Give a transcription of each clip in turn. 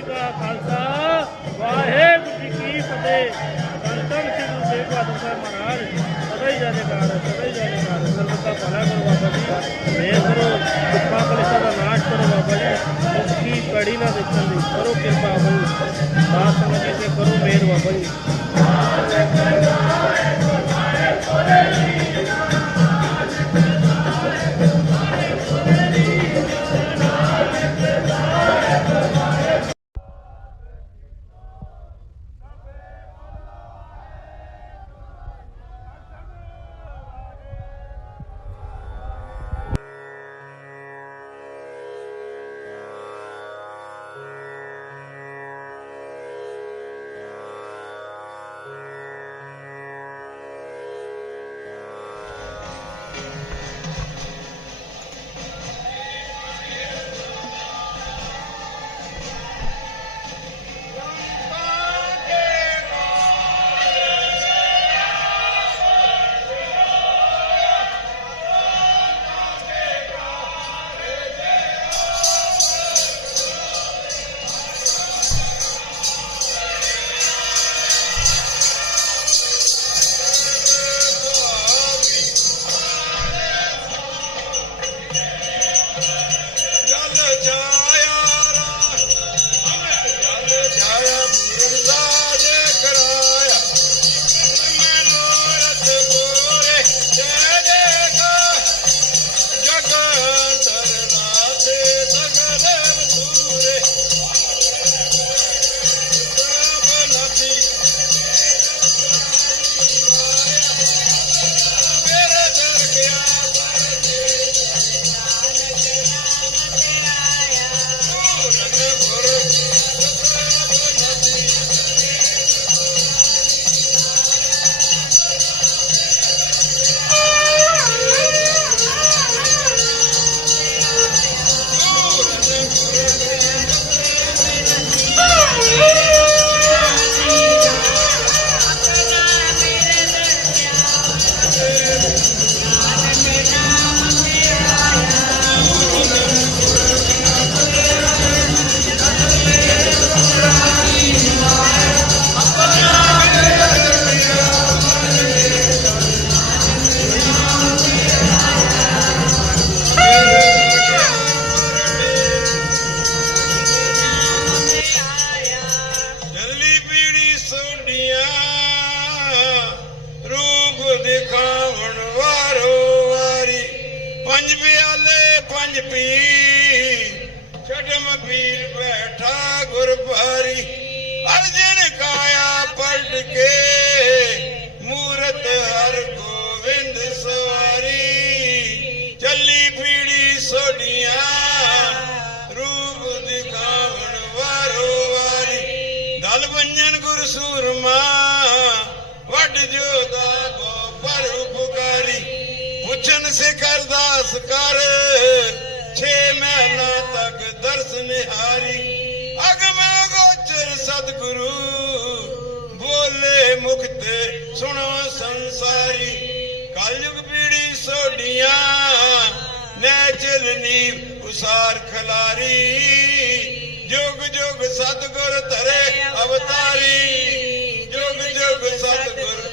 ਜੀ ਕਾ ਖਾਲਸਾ, ਵਾਹਿਗੁਰੂ ਜੀ ਕੀ ਫਤਿਹ। ਧੰਨ ਸ੍ਰੀ ਗੁਰੂ ਤੇਗ ਬਹਾਦਰ ਸਾਹਿਬ ਮਹਾਰਾਜ, ਸਦਾ ਹੀ ਜਾਣੇਕਾਰ ਸਦਾ ਹੀ ਜਾਣੇਕਾਰ ਸਰਬਤ ਦਾ ਭਲਾ ਕਰੋ ਬਾਬਾ ਜੀ। ਮੇਰ ਕਰੋ ਦੁੱਖਾਂ ਕਲੇਸ਼ਾਂ ਦਾ ਨਾਸ਼ ਕਰੋ ਬਾਬਾ ਜੀ। ਮੁਕਤੀ ਕੜੀ ਨਾ ਦੇਖਣ ਦੀ, ਕਰੋ ਕਿਰਪਾ ਬਾਬਾ ਜੀ ਸਾਧ ਸੰਗਤ ਜੀ ਤੇ ਕਰੋ ਮੇਰ ਬਾਬਾ ਜੀ। ਵਾਰੀ ਦਲ ਗੁਰ ਸੂਰਮਾ ਵੱਡ ਜੋਦਾ ਕੋ ਪਰ ਉਪਕਾਰੀ। ਪੁੱਛਨ ਸਿਖਰ ਦਾਸ ਕਰ, ਛੇ ਮਹੀਨਾ ਤੱਕ ਦਰਸ ਨਿਹਾਰੀ। ਅਗਮ ਗੋਚਰ ਸਤਿਗੁਰੂ, ਬੋਲੇ ਮੁਖ ਤੇ ਸੁਣੋ ਸੰਸਾਰੀ। ਕਲਯੁਗ ਪੀੜੀ ਸੋਡੀਆਂ ਨੈ ਚਲਨੀ ਉਸਾਰ ਖਲਾਰੀ। ਜੁਗ ਸਤਿਗੁਰ ਧਰੇ ਅਵਤਾਰੀ ਜੁਗ ਜੁਗ ਸਤਿਗੁਰ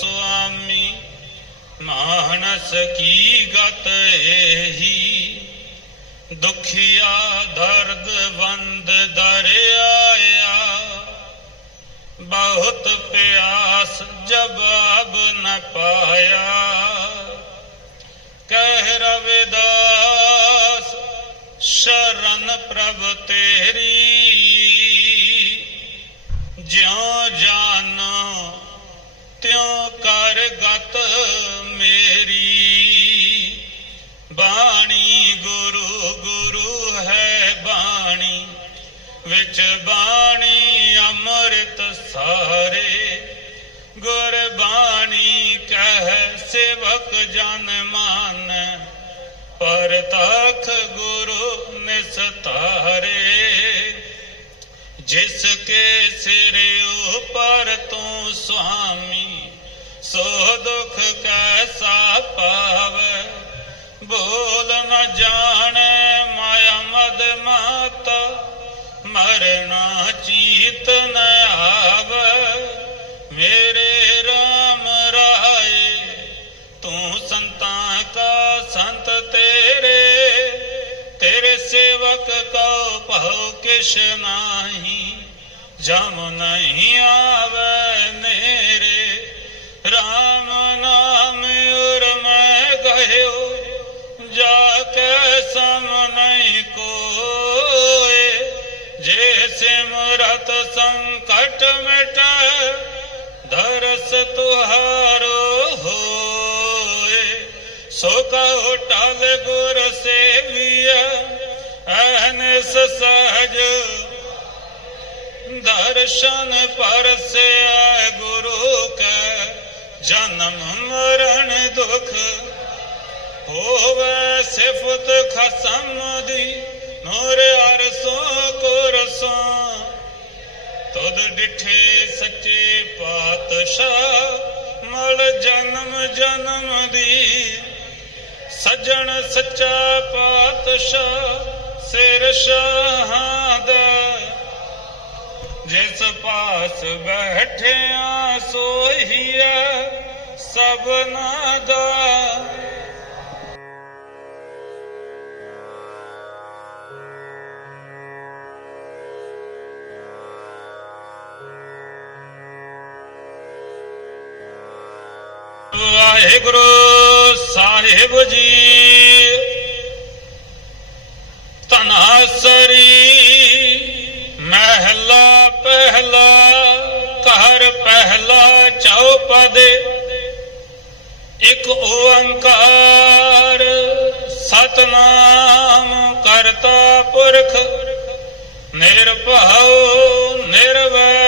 ਸੁਆਮੀ ਮਾਨਸ ਕੀ ਗਤ ਇਹੀ ਦੁਖਿਆ ਦਰਦ ਬੰਦ ਦਰਿਆਇਆ ਬਹੁਤ ਪਿਆਸ ਜਵਾਬ ਨ ਪਾਇਆ ਕਹਿ ਰਵਿਦਾਸ ਸ਼ਰਨ ਪ੍ਰਭ ਤੇਰੀ ਵਿੱਚ ਬਾਣੀ ਅੰਮ੍ਰਿਤ ਸਾਰੇ ਗੁਰ ਬਾਣੀ ਕਹਿ ਸੇਵਕ ਜਨ ਮਾਨ, ਪਰ ਤਖ ਗੁਰੂ ਨਿਸਤਾਰੇ ਜਿਸ ਕੇ ਸਿਰ ਉਪਰ ਤੂੰ ਸੁਆਮੀ, ਸੋ ਦੁਖ ਕੈਸਾ ਪਾਵੇ? ਬੋਲ ਚੀਤ ਨ ਆਵੇ ਮੇਰੇ RAM ਰਾਏ ਤੂੰ ਸੰਤਾਂ ਕਾ ਸੰਤ ਤੇਰੇ ਤੇਰੇ ਸੇਵਕ ਕਉ ਭਉ ਕਿਛ ਨਾਹੀ ਜਮ ਨਹੀਂ ਆਵੇ ਨੇਰੇ RAM ਨਾਮ ਉਰ ਮੈਂ ਗਹਿਓ ਜਾ ਕੇ ਸਮ ਨਹੀਂ ਸੰਕਟ ਮਿਟੈ ਦਰਸ ਤੁਹਾਰੋ ਹੋਏ ਸੋ ਕਹੋ ਟਲ ਗੁਰ ਸੇਵੀਐ ਅਹਨਿਸ ਸਹਜ ਦਰਸ਼ਨ ਪਰਸਿਆ ਗੁਰੂ ਕੈ ਜਨਮ ਮਰਨ ਦੁਖ ਹੋਵੇ ਸਿਫਤ ਖਸਮ ਤੁਧ ਸੱਚੇ ਪਾਤਸ਼ਾਹ ਮਲ ਜਨਮ ਜਨਮ ਦੀ। ਸਜਣ ਸੱਚਾ ਪਾਤਸ਼ਾਹ ਸਿਰ ਸ਼ਾਹਾਂ ਦਾ। ਜਿਸ ਪਾਸ ਬੈਠਿਆ ਸੋਹੀਐ ਸਭਨਾ ਦਾ। ਵਾਹਿਗੁਰੂ ਸਾਹਿਬ ਜੀ। ਤਨਾਸਰੀ ਮਹਿਲਾ ਪਹਿਲਾ, ਘਰ ਪਹਿਲਾ, ਚੌਪਦੇ। ਇੱਕ ਓੰਕਾਰ ਸਤਨਾਮ ਕਰਤਾ ਪੁਰਖ। ਨਿਰਭਉ ਨਿਰਵੈਰ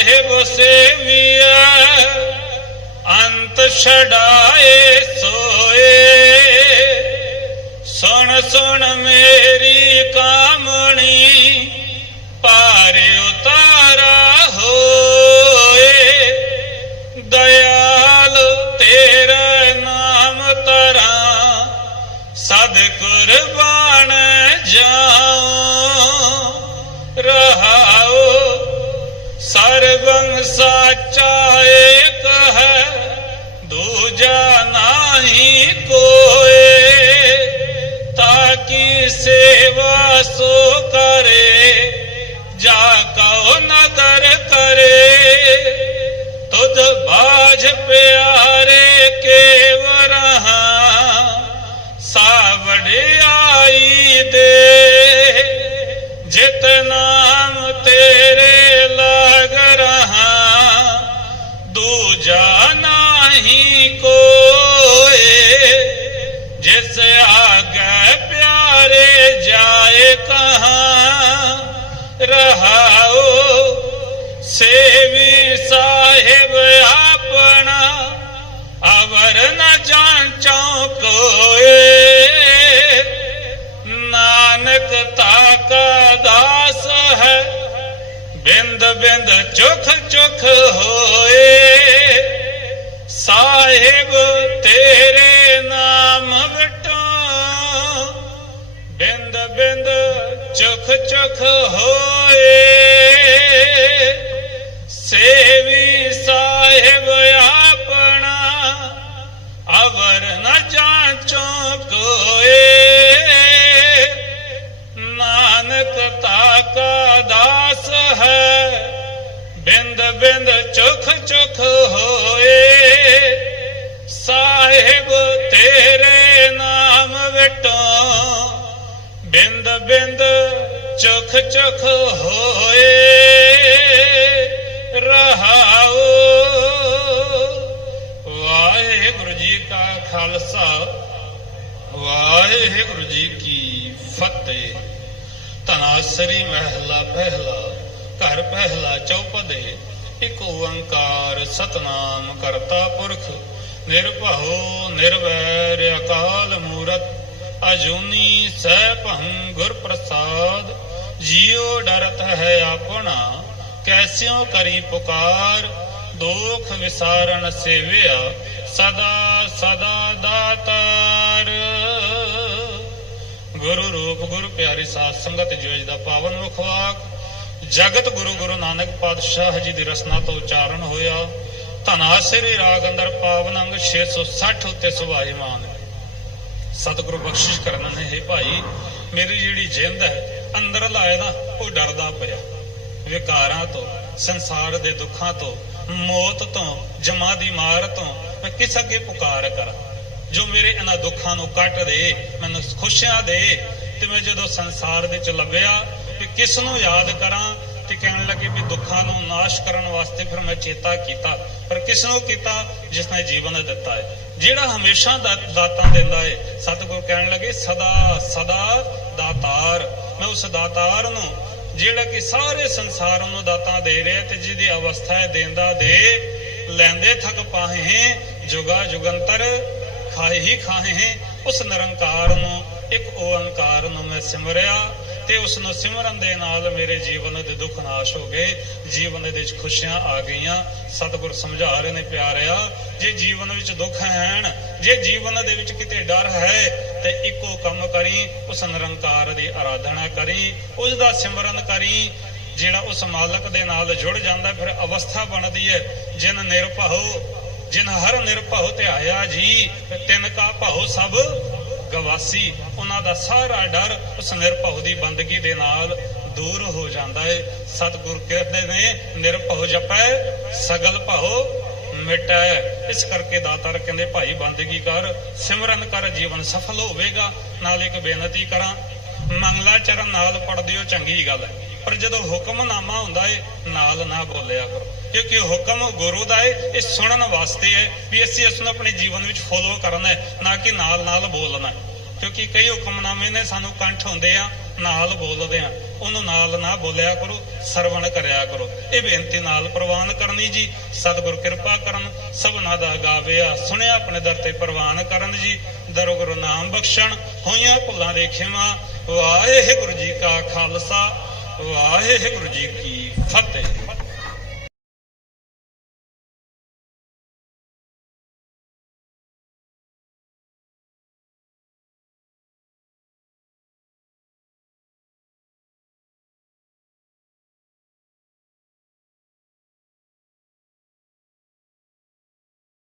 ਸਾਹਿਬ ਸੇਵੀਐ ਅੰਤ ਛਡਾਏ की सेवा सो करे, जा कौ नगर करे। तुद बाज प्यारे के वरहा सावड़े आई दे। जितना ਕਹਾਂ ਰਹਾਓ ਸੇਵੀ ਸਾਹਿਬ ਆਪਣਾ, ਅਵਰ ਨ ਜਾਂਚੋ ਕੋਏ ਨਾਨਕ ਤਾ ਕਾ ਦਾਸ ਹੈ, ਬਿੰਦ ਬਿੰਦ ਚੁਖ ਚੁਖ ਹੋਏ। ਸਾਹਿਬ ਤੇਰੇ ਨਾਮ ਚੁਖ ਚੁਖ ਹੋਏ। ਵਾਹਿਗੁਰੂ ਜੀ ਕੀ ਫਤਿਹ। ਤਨਾਸਰੀ ਮਹਿਲਾ ਪਹਿਲਾ, ਘਰ ਪਹਿਲਾ ਚੌਪਦੇ, ਇੱਕ ਓੰਕਾਰ ਸਤਨਾਮ ਕਰਤਾ ਪੁਰਖ। ਨਿਰਭਉ, ਨਿਰਵੈਰ, ਅਕਾਲ ਮੂਰਤ, ਅਜੂਨੀ ਸੈਭੰ ਗੁਰ ਪ੍ਰਸਾਦ ਜਿਉ ਡਰਤ ਹੈ ਆਪਣਾ ਕੈਸਿਓ ਕਰੀ ਪੁਕਾਰ। ਦੋਖ ਵਿਸਾਰਨ ਸੇਵਿਆ, ਸਦਾ ਸਦਾ ਦਾ ਗੁਰੂ ਰੂਪ ਗੁਰੂ ਪਿਆਰੀ ਸਾਧ ਸੰਗਤ ਜੋਜ ਦਾ ਪਾਵਨ ਮੁਖਵਾਕ ਜਗਤ ਗੁਰੂ ਗੁਰੂ ਨਾਨਕ ਪਾਤਸ਼ਾਹ ਜੀ ਦੀ ਰਸਨਾ ਤੋਂ ਉਚਾਰਨ ਹੋਇਆ। ਧਨਾ ਸ੍ਰੀ ਰਾਗ ਅੰਦਰ ਪਾਵਨ ਅੰਗ 660 ਉੱਤੇ ਸੁਭਾਈਮਾਨ ਸਤਿਗੁਰੂ ਬਖਸ਼ਿਸ਼ ਕਰਨ ਨੇ, ਹੈ ਭਾਈ, ਮੇਰੀ ਜਿਹੜੀ ਜਿੰਦ ਹੈ, ਅੰਦਰ ਲਾਇਆ ਨਾ, ਉਹ ਡਰਦਾ ਪਿਆ। ਵਿਕਾਰਾਂ ਤੋਂ, ਸੰਸਾਰ ਦੇ ਦੁੱਖਾਂ ਤੋਂ, ਮੌਤ ਤੋਂ, ਜਮਾ ਦੀ ਮਾਰ ਤੋਂ, ਮੈਂ ਕਿਸ ਅੱਗੇ ਪੁਕਾਰ ਕਰਾਂ? ਜੋ ਮੇਰੇ ਇਹਨਾਂ ਦੁੱਖਾਂ ਨੂੰ ਕੱਟ ਦੇ, ਮੈਨੂੰ ਖੁਸ਼ੀਆਂ ਦੇ, ਤੇ ਮੈਂ ਜਦੋਂ ਸੰਸਾਰ ਦੇ ਚ ਲੱਭਿਆ ਕਿ ਕਿਸ ਨੂੰ ਯਾਦ ਕਰਾਂ ਤੇ ਕਹਿਣ ਲੱਗੇ ਵੀ ਦੁੱਖਾਂ ਨੂੰ ਨਾਸ਼ ਕਰਨ ਵਾਸਤੇ ਫਿਰ ਮੈਂ ਚੇਤਾ ਕੀਤਾ, ਪਰ ਕਿਸ ਨੂੰ ਕੀਤਾ ਜਿਸ ਨੇ ਜੀਵਨ ਦਿੱਤਾ ਹੈ। ਜਿਹੜਾ ਹਮੇਸ਼ਾ ਦਾ- ਦਾਤਾਂ ਦਿੰਦਾ ਹੈ, ਸਤਿਗੁਰ ਕਹਿਣ ਲੱਗੇ, ਸਦਾ ਸਦਾ ਦਾਤਾਰ। ਮੈਂ ਉਸ ਦਾਤਾਰ ਨੂੰ, ਜਿਹੜਾ ਕਿ ਸਾਰੇ ਸੰਸਾਰ ਨੂੰ ਦਾਤਾਂ ਦੇ ਰਿਹਾ ਤੇ ਜਿਹਦੀ ਅਵਸਥਾ ਹੈ ਦੇਂਦਾ ਦੇ, ਲੈਂਦੇ ਥਕ ਪਾਹੇ ਜੁਗਾ ਜੁਗੰਤਰ ਖਾਏ ਹੀ ਖਾਏ ਉਸ ਨਿਰੰਕਾਰ ਨੂੰ, ਇੱਕ ਓੰਕਾਰ ਨੂੰ ਮੈਂ ਸਿਮਰਿਆ ਤੇ ਉਸ ਨੂੰ ਸਿਮਰਨ ਦੇ ਨਾਲ ਮੇਰੇ ਜੀਵਨ ਦੇ ਦੁੱਖ ਨਾਸ਼ ਹੋ ਗਏ। ਜੀਵਨ ਦੇ ਵਿੱਚ ਖੁਸ਼ੀਆਂ ਆ ਗਈਆਂ। ਸਤਿਗੁਰ ਸਮਝਾ ਰਹੇ ਨੇ ਪਿਆਰਿਆ, ਜੇ ਜੀਵਨ ਵਿੱਚ ਦੁੱਖ ਹਨ ਜੇ ਜੀਵਨ ਦੇ ਵਿੱਚ ਕਿਤੇ ਡਰ ਹੈ, ਤੇ ਇੱਕੋ ਕੰਮ ਕਰੀ, ਉਸ ਨਿਰੰਕਾਰ ਦੀ ਆਰਾਧਨਾ ਕਰੀ, ਉਸ ਦਾ ਸਿਮਰਨ ਕਰੀ, ਜਿਹੜਾ ਉਸ ਮਾਲਕ ਦੇ ਨਾਲ ਜੁੜ ਜਾਂਦਾ, ਫਿਰ ਅਵਸਥਾ ਬਣਦੀ ਹੈ, ਜਿਨ ਨਿਰਭਉ ਜਿਨ ਹਰ ਨਿਰਭਉ ਧਿਆਇਆ ਜੀ ਤਿੰਨ ਕਾ ਭਉ ਸਭ ਗਵਾਸੀ। ਉਹਨਾਂ ਦਾ ਸਾਰਾ ਡਰ ਉਸ ਨਿਰਭਉ ਦੀ ਬੰਦਗੀ ਦੇ ਨਾਲ ਦੂਰ ਹੋ ਜਾਂਦਾ ਹੈ ਸਤਿਗੁਰ ਕਹਿੰਦੇ ਨੇ, ਨਿਰਭਉ ਜਪੈ, ਸਗਲ ਭਉ ਮਿਟੈ। ਇਸ ਕਰਕੇ ਦਾਤਾਰ ਕਹਿੰਦੇ, ਭਾਈ ਬੰਦਗੀ ਕਰ, ਸਿਮਰਨ ਕਰ, ਜੀਵਨ ਸਫਲ ਹੋਵੇਗਾ। ਨਾਲ ਇੱਕ ਬੇਨਤੀ ਕਰਾਂ, ਮੰਗਲਾ ਚਰਨ ਨਾਲ ਪੜਦਿਓ ਚੰਗੀ ਗੱਲ ਹੈ। ਪਰ ਜਦੋਂ ਹੁਕਮਨਾਮਾ ਹੁੰਦਾ ਏ, ਨਾਲ ਨਾ ਬੋਲਿਆ ਕਰੋ। ਕਿਉਂਕਿ ਹੁਕਮ ਗੁਰੂ ਦਾ ਏ, ਇਹ ਸੁਣਨ ਵਾਸਤੇ ਹੈ ਵੀ ਅਸੀਂ ਇਸ ਨੂੰ ਆਪਣੇ ਜੀਵਨ ਵਿੱਚ ਫੋਲੋ ਕਰਨਾ ਹੈ ਨਾ ਕਿ ਨਾਲ ਨਾਲ ਬੋਲਣਾ ਕਿਉਂਕਿ ਕਈ ਹੁਕਮਨਾਮੇ ਨੇ ਸਾਨੂੰ ਕੰਠ ਹੁੰਦੇ ਆ, ਨਾਲ ਬੋਲਦੇ ਆ। ਉਹਨੂੰ ਨਾਲ ਨਾ ਬੋਲਿਆ ਕਰੋ, ਸਰਵਣ ਕਰਿਆ ਕਰੋ। ਇਹ ਬੇਨਤੀ ਨਾਲ ਪ੍ਰਵਾਨ ਕਰਨੀ ਜੀ। ਸਤਿਗੁਰ ਕਿਰਪਾ ਕਰਨ, ਸਭਨਾ ਦਾ ਗਾਵਿਆ। ਸੁਣਿਆ ਆਪਣੇ ਦਰ ਤੇ ਪ੍ਰਵਾਨ ਕਰਨ ਜੀ। ਦਰੋ ਗੁਰੂ ਨਾਮ ਬਖਸ਼ਣ, ਹੋਈਆਂ ਭੁੱਲਾਂ ਦੇ ਖਿਮਾ। ਵਾਹਿਗੁਰੂ ਜੀ ਕਾ ਖਾਲਸਾ, ਵਾਹਿਗੁਰੂ ਜੀ ਕੀ